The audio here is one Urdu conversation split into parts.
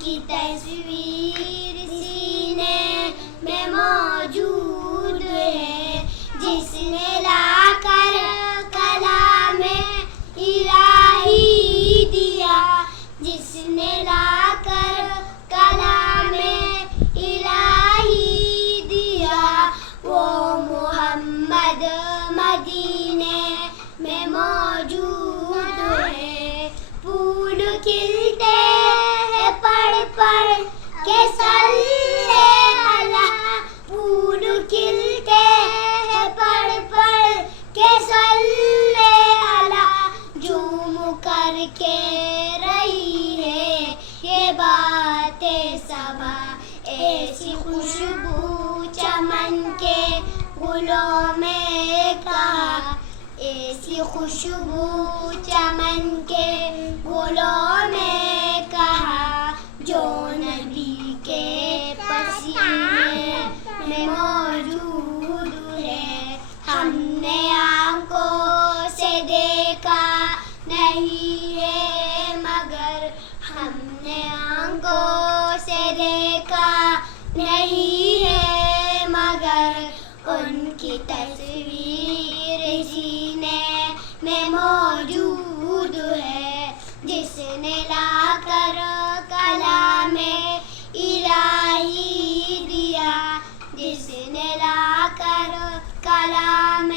کی تصویر سینے میں موجود ہے، جس نے لا کر کلام الہی دیا، جس نے لا کر کلام الہی دیا، وہ محمد مدینے میں موجود ہے۔ پھول کھلتے ہیں پڑھ پڑھ کے صلی اللہ، پھول کھلتے ہیں پڑھ پڑھ کے صلی اللہ، جھوم کر کے رہی ہے یہ بات صبا، ایسی خوشبو چمن کے گلوں میں کہا، ایسی خوشبو چمن کے گلوں میں کہا، جو نبی کے پسینے میں موجود ہے۔ ہم نے آنکھوں سے دیکھا نہیں ہے مگر، ہم نے آنکھوں سے دیکھا نہیں ہے مگر، ان کی تصویر سینے میں موجود ہے، جس نے لا کر کلام الہی دیا، جس نے لا کر کلام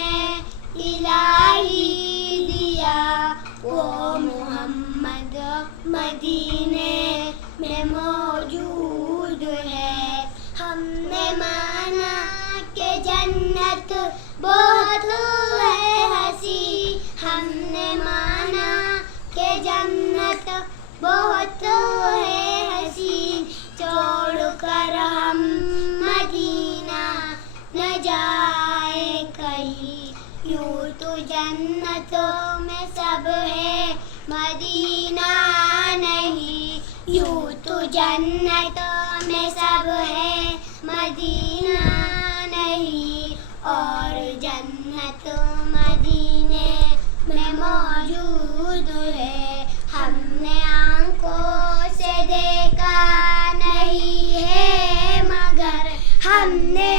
الہی دیا، وہ محمد مدینے میں موجود ہے۔ ہم نے مانا کہ جنت بہت ہے ہنسی، ہم نے مانا کہ جنت بہت ہے ہنسی، چھوڑ کر ہم مدینہ نہ جائے کہیں، یوں تو جنتوں میں سب ہے مدینہ نہیں، یوں تو جنتوں میں سب ہے مدینہ نہیں، اور جنت مدینے میں موجود ہے۔ ہم نے آنکھوں سے دیکھا نہیں ہے مگر، ہم نے